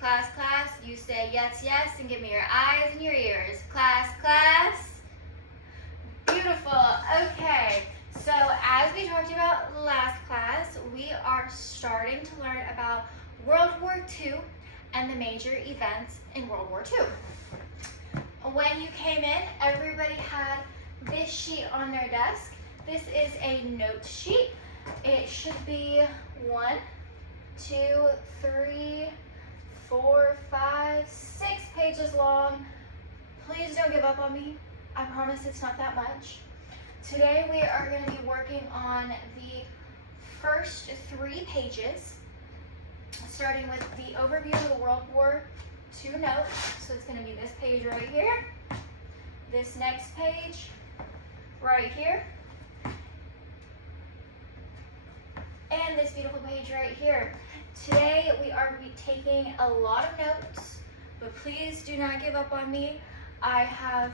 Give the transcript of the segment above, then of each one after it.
class, class. You say yes, yes, and give me your eyes and your ears. Class, class. Beautiful. Okay. So as we talked about last class, we are starting to learn about World War II and the major events in World War II. When you came in, everybody had this sheet on their desk. This is a note sheet. It should be 1, 2, 3, 4, 5, 6 pages long. Please don't give up on me. I promise it's not that much. Today we are going to be working on the first 3 pages, starting with the overview of the World War II notes. So it's going to be this page right here, this next page right here, and this beautiful page right here. Today we are going to be taking a lot of notes, but please do not give up on me. I have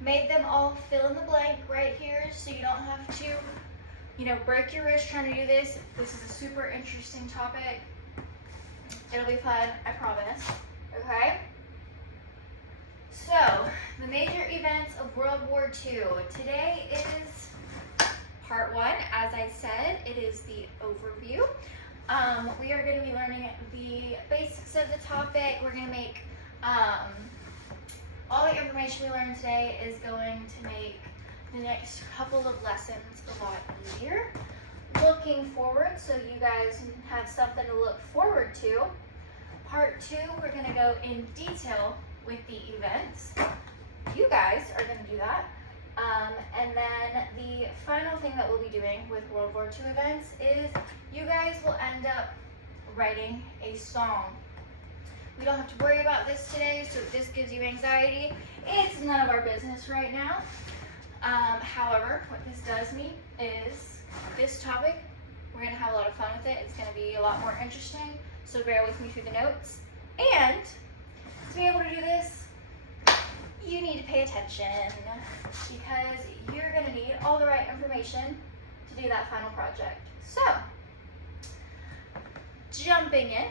made them all fill in the blank right here, so you don't have to, break your wrist trying to do this. This is a super interesting topic. It'll be fun, I promise. Okay? So, the major events of World War II. Today is part 1. As I said, it is the overview. We are going to be learning the basics of the topic. We're going to make all the information we learned today is going to make the next couple of lessons a lot easier. Looking forward, so you guys have something to look forward to. Part 2, we're going to go in detail with the events. You guys are going to do that. And then the final thing that we'll be doing with World War II events is you guys will end up writing a song. We don't have to worry about this today, so if this gives you anxiety, it's none of our business right now. However, what this does mean is this topic, we're going to have a lot of fun with it. It's going to be a lot more interesting, so bear with me through the notes. And to be able to do this, you need to pay attention because you're going to need all the right information to do that final project. So, jumping in.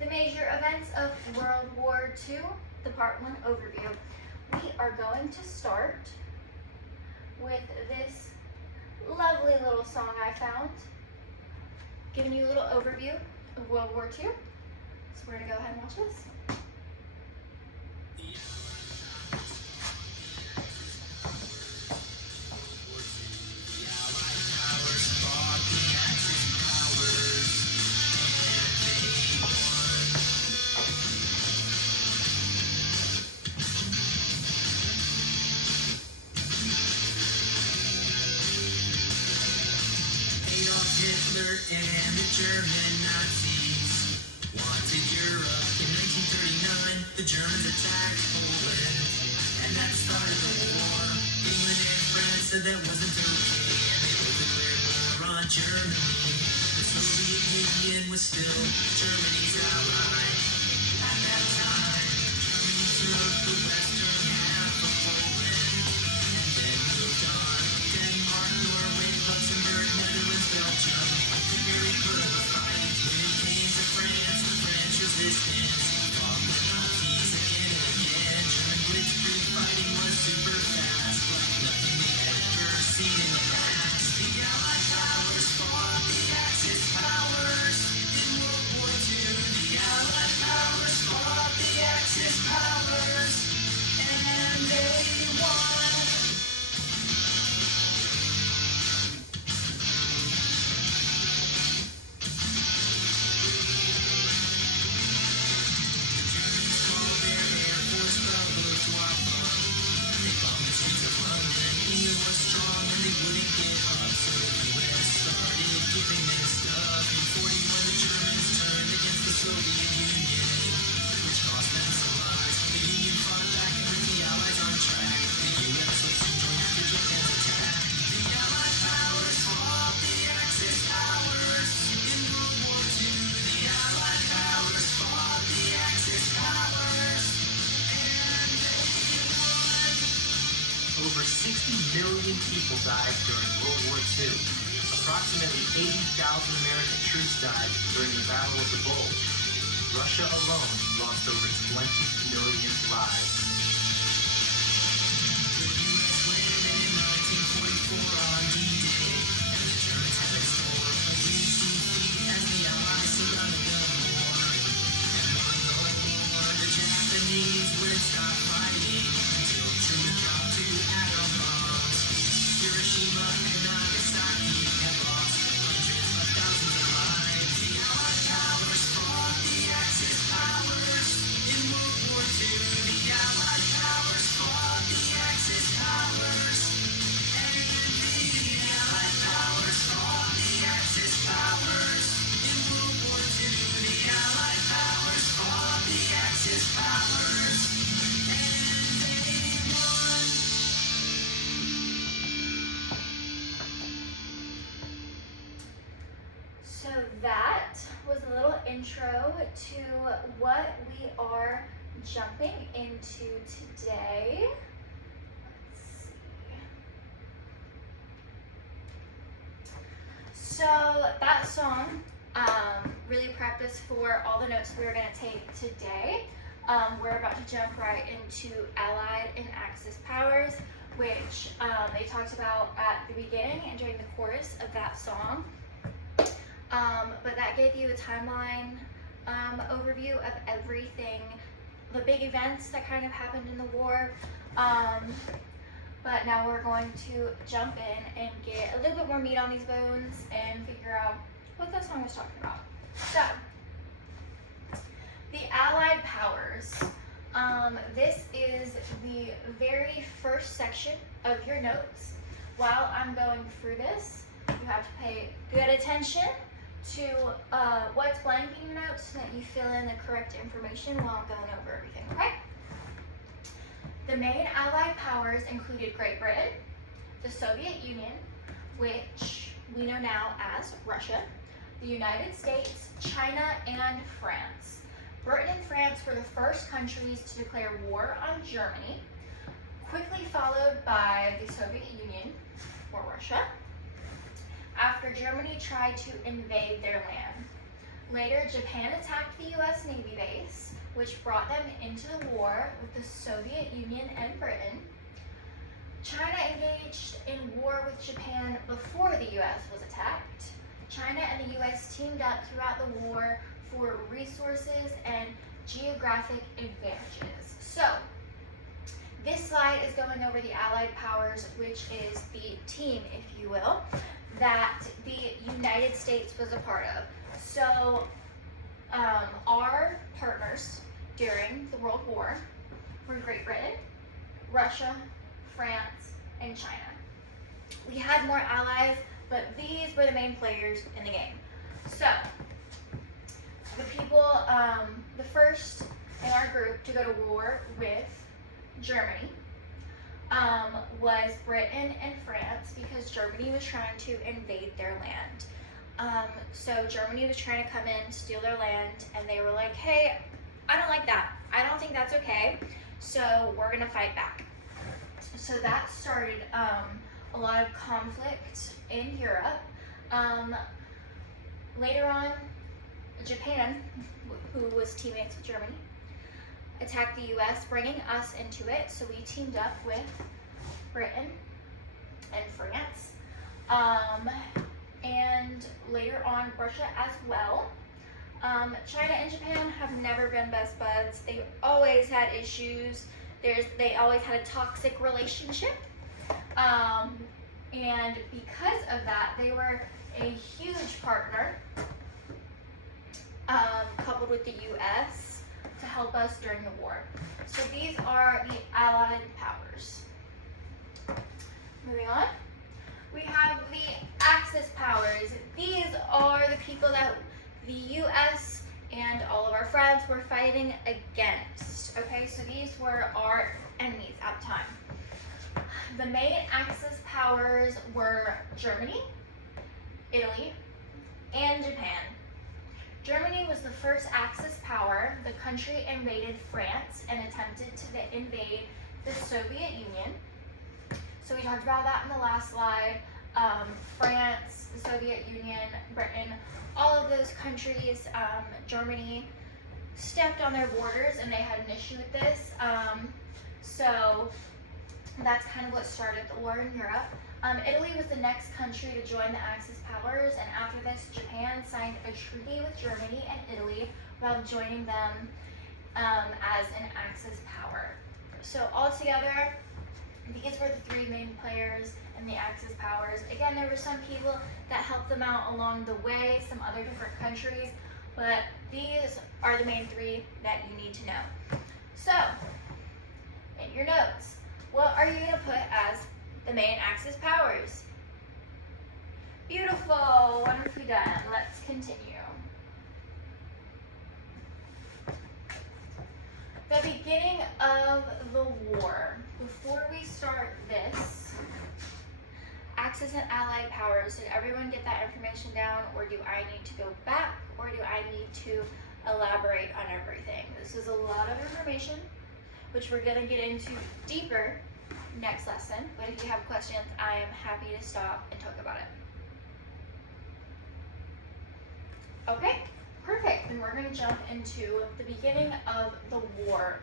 The major events of World War II, the part 1 overview. We are going to start with this lovely little song I found, giving you a little overview of World War II. So we're going to go ahead and watch this. Hitler and the German Nazis wanted Europe in 1939. The Germans attacked Poland, and that started the war. England and France said that wasn't okay, and they both declared war on Germany. The Soviet Union was still Germany's ally. At that time, Germany took the western half of Poland, and then moved on. Denmark, Norway, Luxembourg, Netherlands, Belgium. Hungary put up a fight when it came to France. The French resistance fought the Nazis again and again. German blitzkrieg fighting was super fast, like nothing they had ever seen in the past. The Allied powers fought the Axis powers in World War II. The Allied powers fought the Axis powers, and they won. Over 60 million people died during World War II. Approximately 80,000 American troops died during the Battle of the Bulge. Russia alone lost over 20 million lives. The U.S. landed in 1944 on D-Day, and the Germans had in store a huge defeat as the Allies surrounded the war. And won the war, the Japanese wouldn't stop fighting until Truman dropped 2 atom bombs. Hiroshima and Nagasaki had lost hundreds of thousands of lives. The Allied powers fought the Axis powers in World War II. The Allied powers fought the Axis powers. And the Allied powers fought the Axis powers in World War II. The Allied powers fought the Axis powers. And they won. So that was a little intro to what we are jumping into today. Let's see. So that song really prepped us for all the notes we were going to take today. We're about to jump right into Allied and Axis powers, which they talked about at the beginning and during the chorus of that song. But that gave you a timeline overview of everything, the big events that kind of happened in the war. But now we're going to jump in and get a little bit more meat on these bones and figure out what that song was talking about. So, the Allied powers. This is the very first section of your notes. While I'm going through this, you have to pay good attention to what's blank in your notes so that you fill in the correct information while I'm going over everything, okay? The main Allied powers included Great Britain, the Soviet Union, which we know now as Russia, the United States, China, and France. Britain and France were the first countries to declare war on Germany, quickly followed by the Soviet Union, or Russia, after Germany tried to invade their land. Later, Japan attacked the U.S. Navy base, which brought them into the war with the Soviet Union and Britain. China engaged in war with Japan before the U.S. was attacked. China and the U.S. teamed up throughout the war for resources and geographic advantages. So, this slide is going over the Allied powers, which is the team, if you will, that the United States was a part of. So, our partners during the World War were Great Britain, Russia, France, and China. We had more allies, but these were the main players in the game. So, the people, the first in our group to go to war with Germany was Britain and France, because Germany was trying to invade their land. So Germany was trying to come in, steal their land, and they were like, hey, I don't like that. I don't think that's okay. So we're gonna fight back. So that started a lot of conflict in Europe. Later on, Japan, who was teammates with Germany, attacked the U.S., bringing us into it. So we teamed up with Britain and France. And later on, Russia as well. China and Japan have never been best buds. They always had issues. They always had a toxic relationship. And because of that, they were a huge partner, coupled with the U.S., to help us during the war. So these are the Allied powers. Moving on, we have the Axis powers. These are the people that the U.S. and all of our friends were fighting against. Okay, so these were our enemies at the time. The main Axis powers were Germany, Italy, and Japan. Germany was the first Axis power. The country invaded France and attempted to invade the Soviet Union. So we talked about that in the last slide. France, the Soviet Union, Britain, all of those countries, Germany, stepped on their borders and they had an issue with this. So that's kind of what started the war in Europe. Italy was the next country to join the Axis powers, and after this, Japan signed a treaty with Germany and Italy while joining them as an Axis power. So altogether, these were the three main players in the Axis powers. Again, there were some people that helped them out along the way, some other different countries, but these are the main three that you need to know. So, in your notes, what are you going to put as the main Axis powers? Beautiful, wonderfully done. Let's continue. The beginning of the war. Before we start this, Axis and Allied powers, did everyone get that information down, or do I need to go back, or do I need to elaborate on everything? This is a lot of information, which we're going to get into deeper next lesson, but if you have questions, I am happy to stop and talk about it. Okay, perfect. Then we're going to jump into the beginning of the war.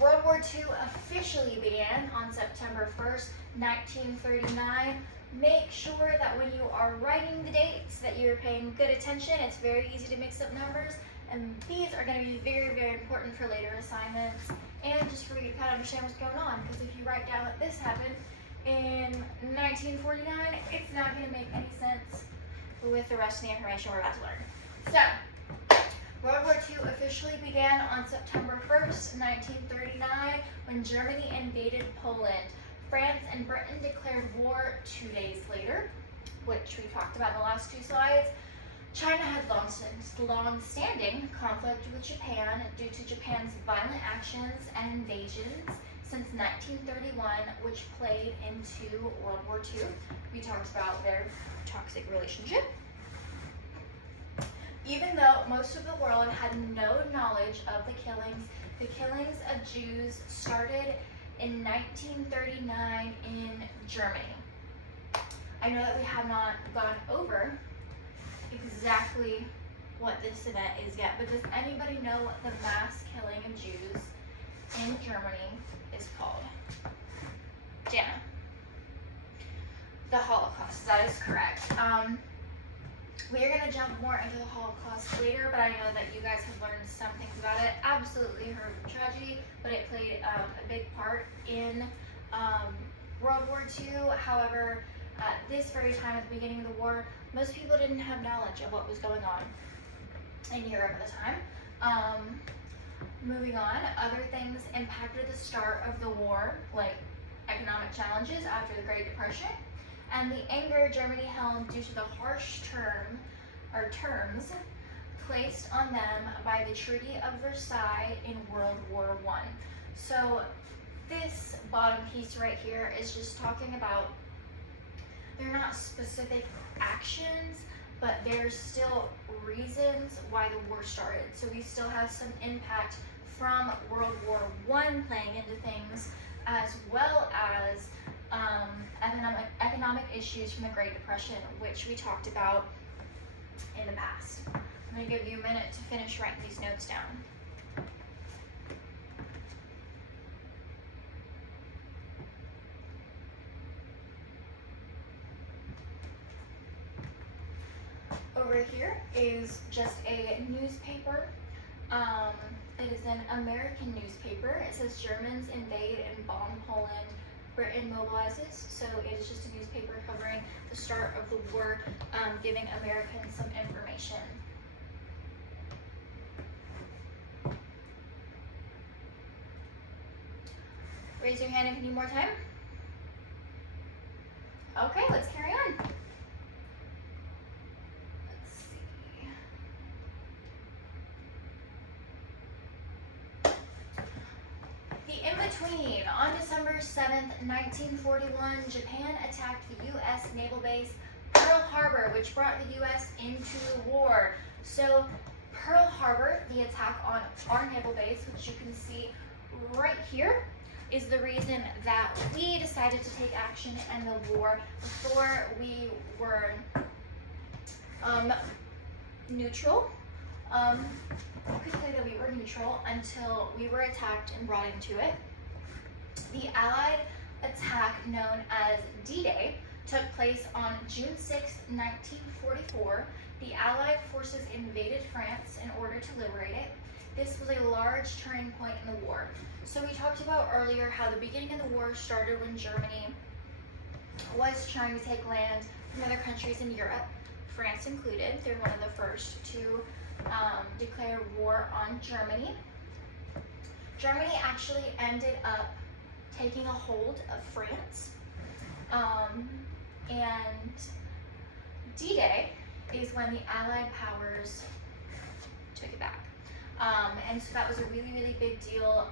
World War II officially began on September 1st, 1939. Make sure that when you are writing the dates that you're paying good attention. It's very easy to mix up numbers, and these are going to be very, very important for later assignments and just for you to kind of understand what's going on, because if you write down that this happened in 1949, it's not going to make any sense with the rest of the information we're about to learn. So, World War II officially began on September 1st, 1939, when Germany invaded Poland. France and Britain declared war 2 days later, which we talked about in the last two slides. China had long-standing conflict with Japan due to Japan's violent actions and invasions since 1931, which played into World War II. We talked about their toxic relationship. Even though most of the world had no knowledge of the killings of Jews started in 1939 in Germany. I know that we have not gone over exactly what this event is yet, but does anybody know what the mass killing of Jews in Germany is called? Jana. The Holocaust, that is correct. We are going to jump more into the Holocaust later, but I know that you guys have learned some things about it. Absolutely horrific tragedy, but it played a big part in World War II. However, at this very time, at the beginning of the war, most people didn't have knowledge of what was going on in Europe at the time. Moving on, other things impacted the start of the war, like economic challenges after the Great Depression, and the anger Germany held due to the harsh terms placed on them by the Treaty of Versailles in World War I. So this bottom piece right here is just talking about, they're not specific actions, but there's still reasons why the war started. So we still have some impact from World War I playing into things, as well as economic issues from the Great Depression, which we talked about in the past. I'm going to give you a minute to finish writing these notes down. Over here is just a newspaper. It is an American newspaper. It says Germans invade and bomb Poland. Britain mobilizes. So it is just a newspaper covering the start of the war, giving Americans some information. Raise your hand if you need more time. Okay, let's carry on. Let's see. The in-between. On December 7th, 1941, Japan attacked the U.S. naval base Pearl Harbor, which brought the U.S. into the war. So Pearl Harbor, the attack on our naval base, which you can see right here, is the reason that we decided to take action in the war. Before we were neutral, You could say that we were neutral until we were attacked and brought into it. The Allied attack, known as D-Day, took place on June 6, 1944. The Allied forces invaded France in order to liberate it. This was a large turning point in the war. So we talked about earlier how the beginning of the war started when Germany was trying to take land from other countries in Europe, France included. They were one of the first to declare war on Germany. Germany actually ended up taking a hold of France. And D-Day is when the Allied powers took it back. And so that was a really, really big deal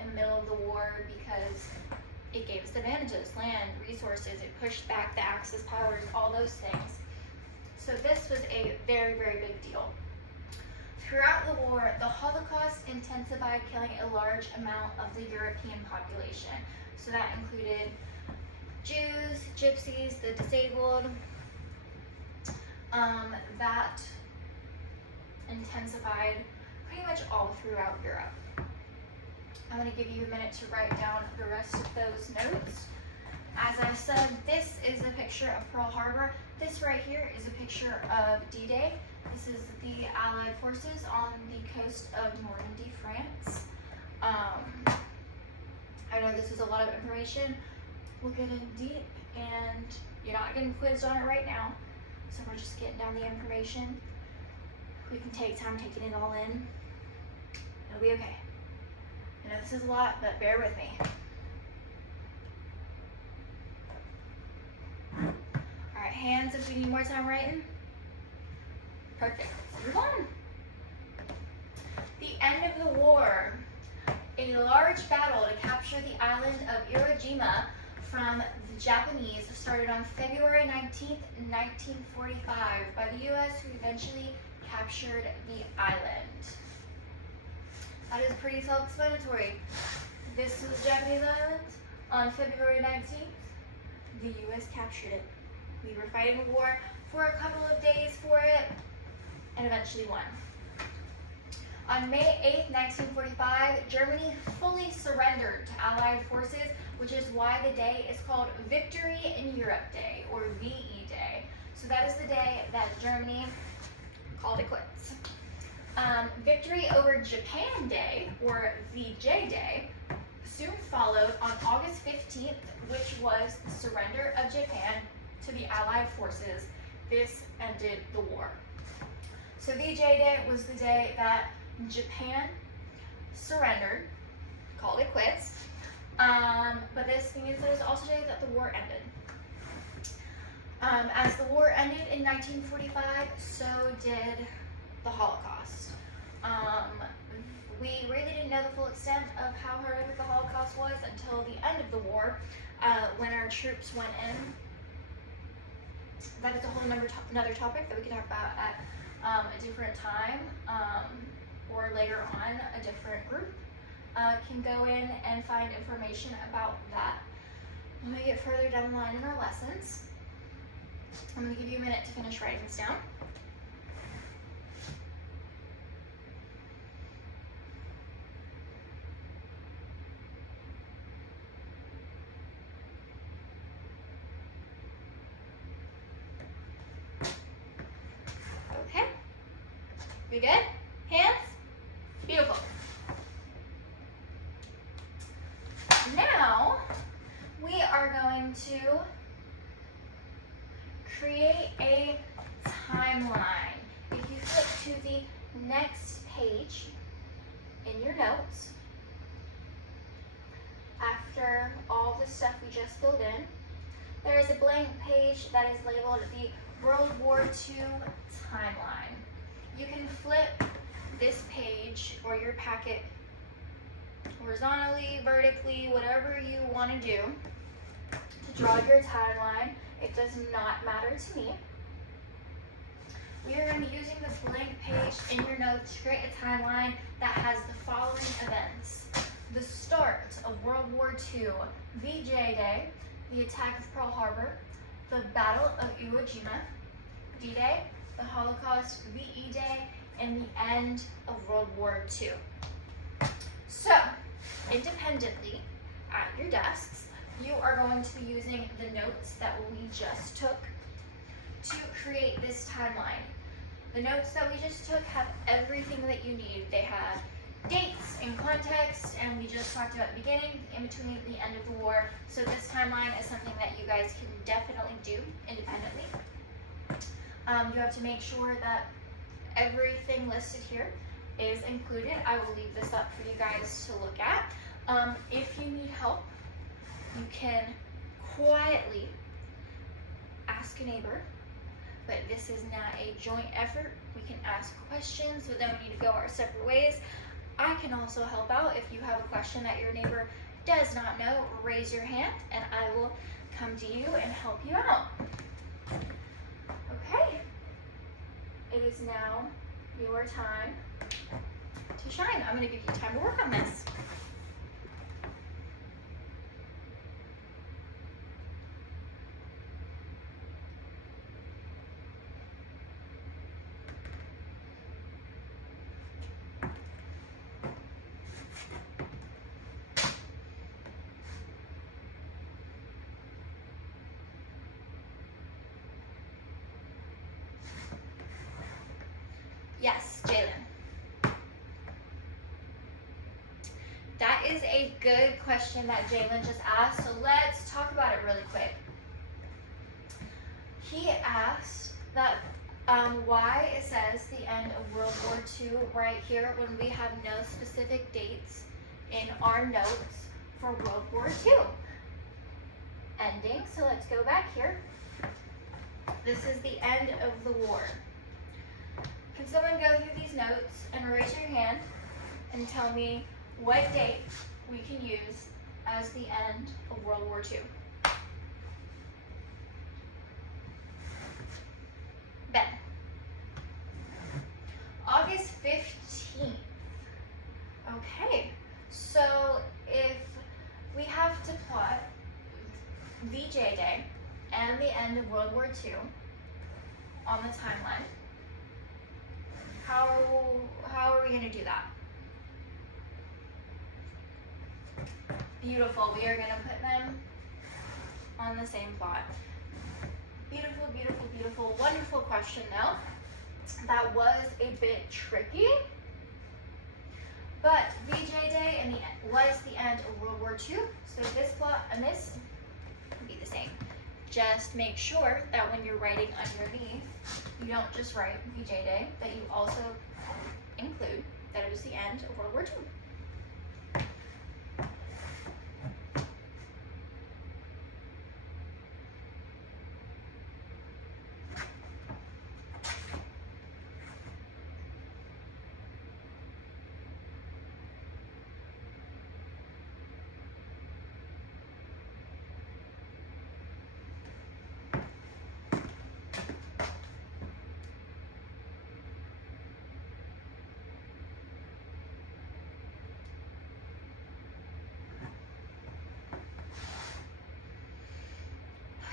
in the middle of the war because it gave us advantages, land, resources, it pushed back the Axis powers, all those things. So this was a very, very big deal. Throughout the war, the Holocaust intensified, killing a large amount of the European population. So that included Jews, Gypsies, the disabled. That intensified pretty much all throughout Europe. I'm going to give you a minute to write down the rest of those notes. As I said, this is a picture of Pearl Harbor. This right here is a picture of D-Day. This is the Allied forces on the coast of Normandy, France. I know this is a lot of information. We'll get in deep, and you're not getting quizzed on it right now. So we're just getting down the information. We can take time taking it all in. It'll be okay. I know this is a lot, but bear with me. All right, hands if we need more time writing. Perfect. Let's move on. The end of the war. A large battle to capture the island of Iwo Jima from the Japanese started on February 19th, 1945 by the U.S., who eventually captured the island. That is pretty self-explanatory. This is the Japanese island. On February 19th, the U.S. captured it. We were fighting a war for a couple of days for it, and eventually won. On May 8th, 1945, Germany fully surrendered to Allied forces, which is why the day is called Victory in Europe Day, or VE Day. So that is the day that Germany called it quits. Victory over Japan Day, or VJ Day, soon followed on August 15th, which was the surrender of Japan to the Allied forces. This ended the war. So VJ Day was the day that Japan surrendered, called it quits. But this means that it's also the day that the war ended. As the war ended in 1945, so did the Holocaust. We really didn't know the full extent of how horrific the Holocaust was until the end of the war, when our troops went in. That is a whole another topic that we can talk about at a different time, or later on a different group can go in and find information about that. When we get further down the line in our lessons, I'm going to give you a minute to finish writing this down. Okay, we good? Hands? Beautiful. Now, we are going to create a timeline. If you flip to the next page in your notes, after all the stuff we just filled in, there is a blank page that is labeled the World War II timeline. You can flip this page or your packet horizontally, vertically, whatever you want to do to draw your timeline. It does not matter to me. We are going to be using this blank page in your notes to create a timeline that has the following events. The start of World War II, VJ Day, the attack of Pearl Harbor, the Battle of Iwo Jima, D-Day, the Holocaust, VE Day, and the end of World War II. So, independently, at your desks, you are going to be using the notes that we just took to create this timeline. The notes that we just took have everything that you need. They have dates and context, and we just talked about the beginning, in between, the end of the war. So this timeline is something that you guys can definitely do independently. You have to make sure that everything listed here is included. I will leave this up for you guys to look at. If you need help, you can quietly ask a neighbor, but this is not a joint effort. We can ask questions, but then we need to go our separate ways. I can also help out if you have a question that your neighbor does not know. Raise your hand and I will come to you and help you out. Okay, it is now your time to shine. I'm going to give you time to work on this. Yes, Jalen. That is a good question that Jalen just asked, so let's talk about it really quick. He asked that why it says the end of World War II right here when we have no specific dates in our notes for World War II. Ending, so let's go back here. This is the end of the war. Can someone go through these notes and raise your hand and tell me what date we can use as the end of World War II? Ben. August 15th. Okay, so if we have to plot VJ Day and the end of World War II on the timeline, how are we going to do that? Beautiful. We are going to put them on the same plot. Beautiful, beautiful, beautiful. Wonderful question, though. That was a bit tricky. But VJ Day and was the end of World War II. So this plot and this would be the same. Just make sure that when you're writing underneath, you don't just write VJ Day, that you also include that it was the end of World War II.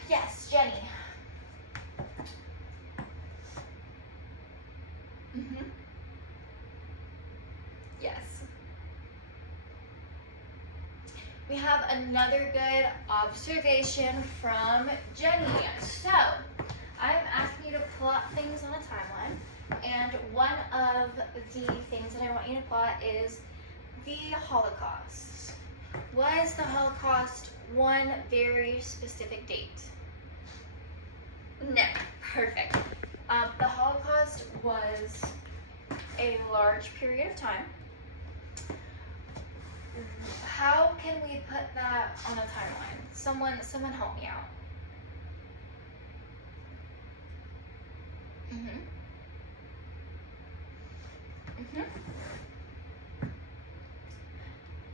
Yes, Jenny. Yes. We have another good observation from Jenny. So, I'm asking you to plot things on a timeline, and one of the things that I want you to plot is the Holocaust. Was the Holocaust one very specific date? No. Perfect. The Holocaust was a large period of time. How can we put that on a timeline? Someone help me out.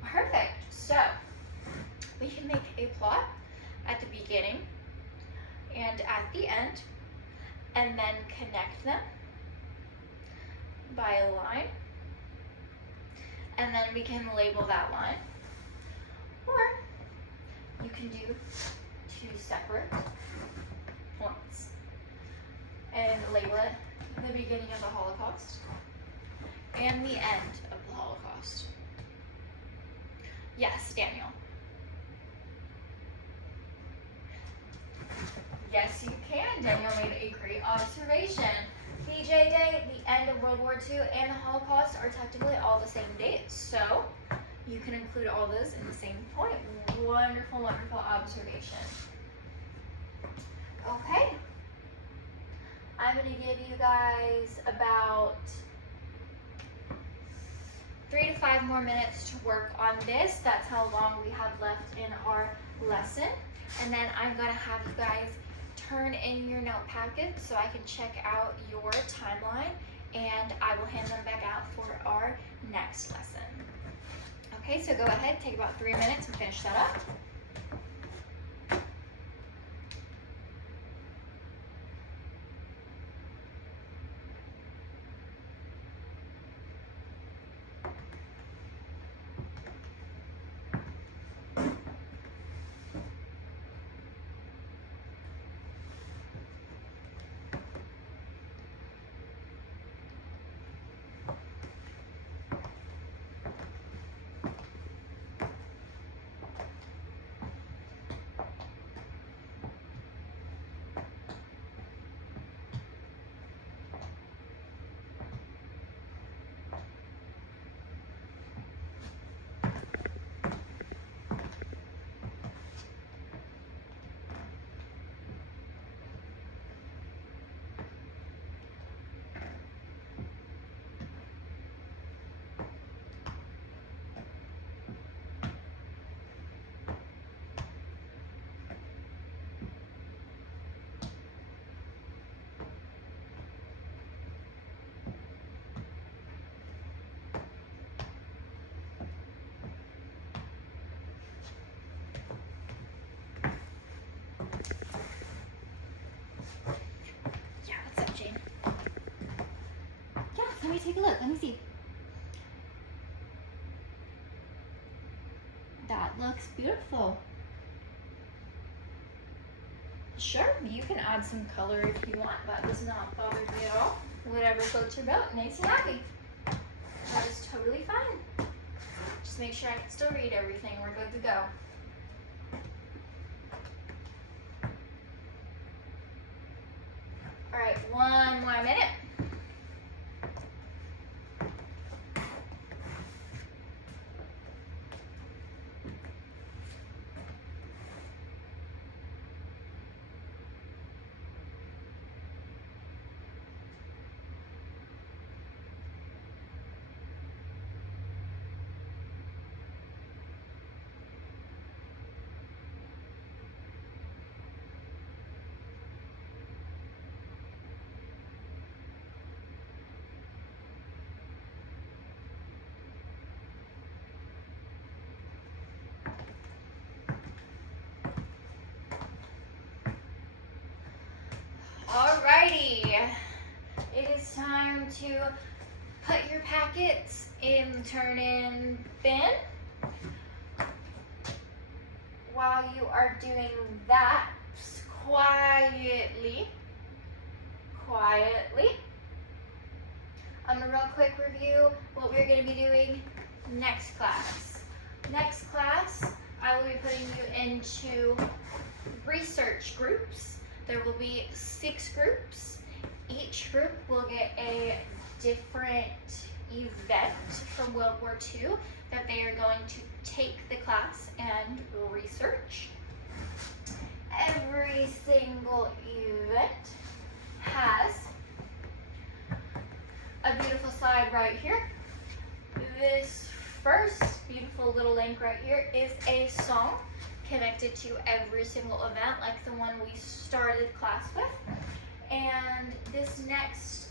Perfect. So we can make a plot at the beginning and at the end, and then connect them by a line, and then we can label that line. Or you can do two separate points and label it the beginning of the Holocaust and the end of the Holocaust. Yes, Daniel. Yes, you can. Daniel made a great observation. VJ Day, the end of World War II, and the Holocaust are technically all the same date, so you can include all those in the same point. Wonderful, wonderful observation. Okay. I'm going to give you guys about 3 to 5 more minutes to work on this. That's how long we have left in our lesson. And then I'm going to have you guys turn in your note packets so I can check out your timeline, and I will hand them back out for our next lesson. Okay, so go ahead, take about 3 minutes and finish that up. Let me take a look. Let me see. That looks beautiful. Sure, you can add some color if you want. That does not bother me at all. Whatever floats your boat, makes you happy. That is totally fine. Just make sure I can still read everything. We're good to go. All right, 1 more minute. Alrighty, it is time to put your packets in the turn-in bin. While you are doing that, quietly, a real quick review what we're going to be doing next class. Next class, I will be putting you into research groups. There will be 6 groups. Each group will get a different event from World War II that they are going to take the class and research. Every single event has a beautiful slide right here. This first beautiful little link right here is a song connected to every single event, like the one we started class with. And this next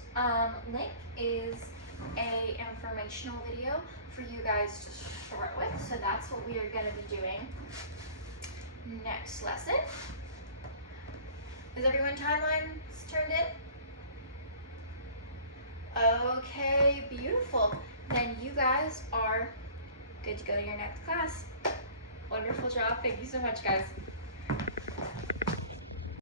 link is a informational video for you guys to start with. So that's what we are going to be doing next lesson. Is everyone timelines turned in? Okay, beautiful. Then you guys are good to go to your next class. Wonderful job. Thank you so much, guys.